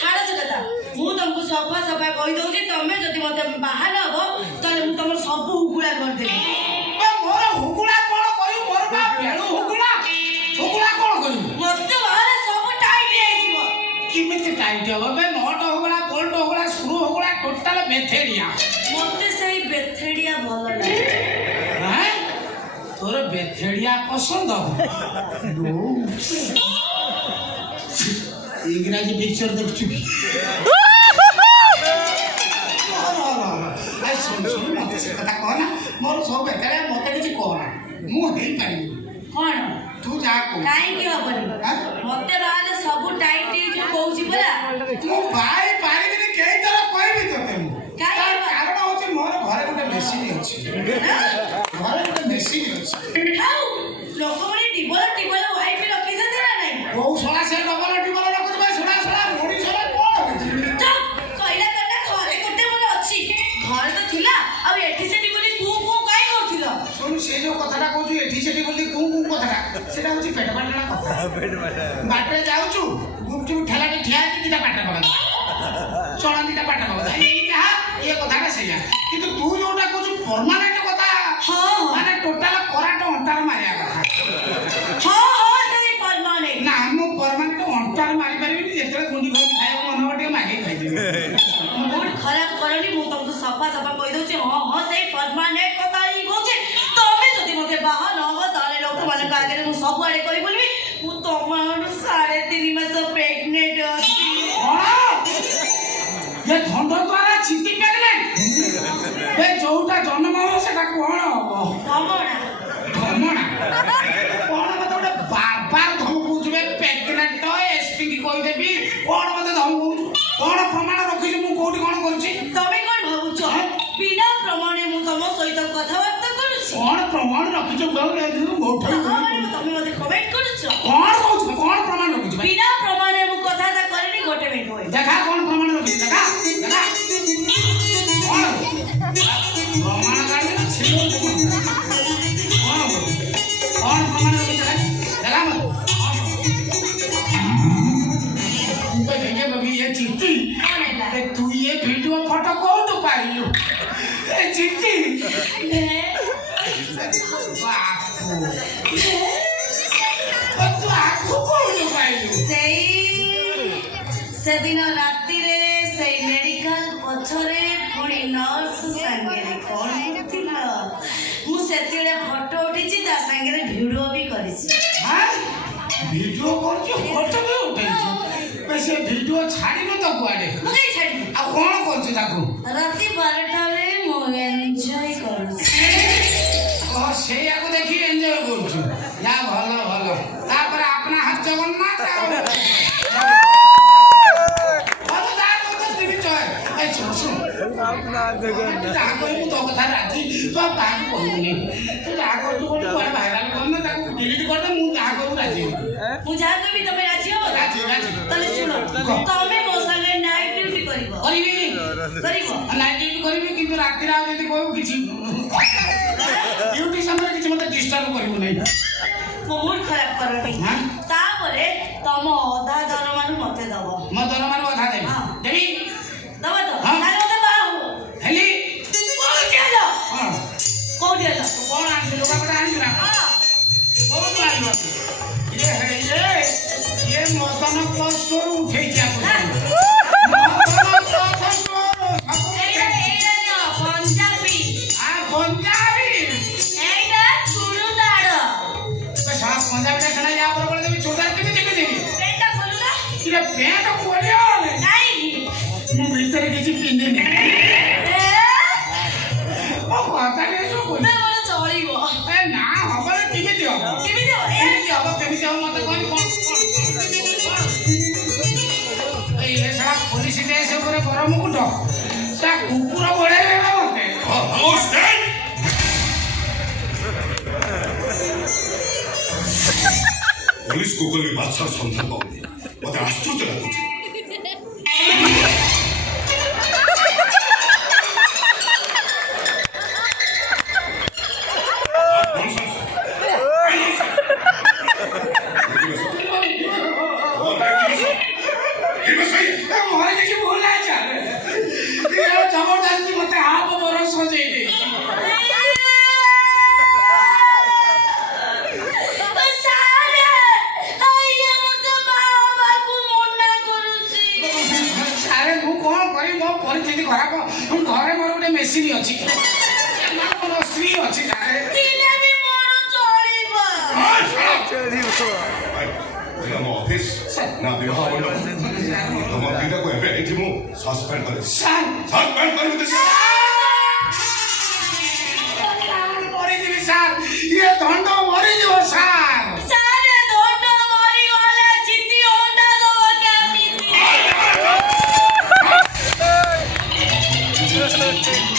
छाड़ से कथा मु तुमको सफा सफा कही दउछि तमे जदि मते बाहा न हो तले मु तमर सब हुकुला कर देबी मोर हुकुला कोन करी मोर बा भेलु हुकुला कोन करी मते बाहर सब टाइट आइबो किमिति टाइट हो बे नोट हुकुला बोल्ट हुकुला स्क्रू हुकुला टोटल बेथेडिया मते सही बेथेडिया भल लागे हैं तोर बेथेडिया पसंद इंग्रजी पिक्चर देखछु कथा कहना मोर सब बेतरे मते किछि कहना मु हेई पाइनी कोन तू जा को काई की होबनी मते बाहर सब टाइट जो कहउछि परा मु भाई पारिबिनी केई तरह कहबी तते मु काई कारण होछि मोर घरे गोटे मेसिन अछि घरे गोटे मेसिन अछि खाऊ लोकमनी टिबल वाइफ रखि दते ना नहीं ओ सोला से डबल टिबल रखि दबे सोला मोडी सोला कोन होछि तो कइला करना घरे गोटे मोर अछि घरे तो थिला आ एठी सेठी बोली कु काई करथिलो सुन से जो कथाटा कहू एठी सेठी बोली कु कथाटा सेटा होछि पेट बाटला कथा बाटरे जाउछु गुपचुप ठेलाटे ठिया कि दिटा पाटा पगला सोला दिटा पाटा पगला ई कहा ये कथाटा सैया किंतु तू जोटा कहू परमानेंट कथा हां माने टोटल कराट अंटार मारिया कथा हां नहीं परमानेंट ना मु परमानेंट अंटार मारि परिबिनी जेतले गुंडी घर खाए मन हटे मागे खाइ देबे मूड खराब करनी मु तुमको सफा कहि दउछि हां सही परमानेंट कथा ही गोछे तमे जदि मते बाहा न हो ताले लोक माने आगे मु सब आड़े कहि बोलबी मु तमर 3.5 मास प्रेग्नेंट अछि ये धंध द्वारा छिति प्रेग्नेंट बे जोटा जन्म हो सेटा कोन हो तमरा धर्मना कोन मते गोटे बार धमकू जबे प्रेग्नेंट एसपी की कहि देबी कोन मते धमकू कोन प्रमाण रखि मु कोठी कोन करछि तमे कोन भाबुछ बिना प्रमाणे मु तम सहित कथावार्ता करूछि कोन प्रमाण रखि छ गले मोठा तमे मते कमेंट करूछ कोन कहू कोन प्रमाण रखि छ बिना प्रमाणे मु कथा ता करनी गोटे मिनिट होय देखा कोन प्रमाण रखि देखा कोन प्रमाण काढे ना छिलो कोन प्रमाण रखि देखा मत देखिए बबी ये चिट्ठी तू ये वीडियो फोटो कौन तो पाइलु ए चिट्ठी तू आखु कौन तो पाइलु से दिन राति रे से मेडिकल पछरे पुणी नर्स संगे कोन करथिला मु सेतिले फोटो उठिछि ता संगे वीडियो भी करिछि हां वीडियो करछु फोटो भी उठैछु पैसे वीडियो छाड़ी न तो कुआडे मगे छाड़ी आ कोन करछु ताकू राति 12टा रे मु एन्जॉय करूछि ओ सेया को देखि एन्जॉय करछु या भलो भलो तापर अपना हाथ जगन्नाथ अपना जगन्नाथ ताको मु तो कथा राजी तो काक कहूनी तो जाको तू कोन पर भाइराल करना ताको डिलीट कर दे मु जाको राजी मु जाको भी तमे राजी हो राजी तले सुनो तमे मो संगे नाइट ड्यूटी करिवो नाइट ड्यूटी करबी किंतु राति रा जदी कहू किछि ड्यूटी समय किछि मते डिस्टर्ब करिवो नै मूड खराब करनी तापरे तम अधा दरमा मते दबो म दरमा अधा देबी देबी दबा तो ताले ओते बाहु हेली कोन केलो कोन केलो कोन आनि लोका पटा आनि ना कोन आनि ये मदन प्लस उठै जा पेट खोलियो नहीं मु भीतर किछि पिंदी नै ओ कथा के जो बोल मैं बोले चलिबो ए ना हबले किमिति हो केमिति हो मते कोन ए ये सारा पुलिस दे से ऊपर गरम कुटो ता कुकुर बळे मते हो स्टैंड पुलिस को कोई बादशाह सन्धान पाउनी मते आश्चर्य लाଗୁଛି କହିବା ସେଇଆ ମୋର କିଛି ଭୁଲ ନାହିଁ ସାର୍ ଜବରଦସ୍ତି ମତେ ହାଫ ବରଷ ସଜେଇ ଦେଇଛି ସାରେ ମୁଁ କଣ କରିବି ମୋ ପରିସ୍ଥିତି ଖରାପ ଘରେ ମୋର ଗୋଟେ ମେସିନ୍ ଅଛି ମୋର ସ୍ତ୍ରୀ ଅଛି ସାରେ ଆମ ଅଫିସ ନା ବିବାହ ମଣ୍ଡପ ତମ ଦିଟାକୁ ଏବେ ଏଇଠି ମୁଁ ସସ୍ପେଣ୍ଡ କରିବି ସାର୍ ସସ୍ପେଣ୍ଡ କରିବି ମରିଯିବି ସାର୍ ଇଏ ଦଣ୍ଡ ମରିଯିବ ସାର୍ କେମିତି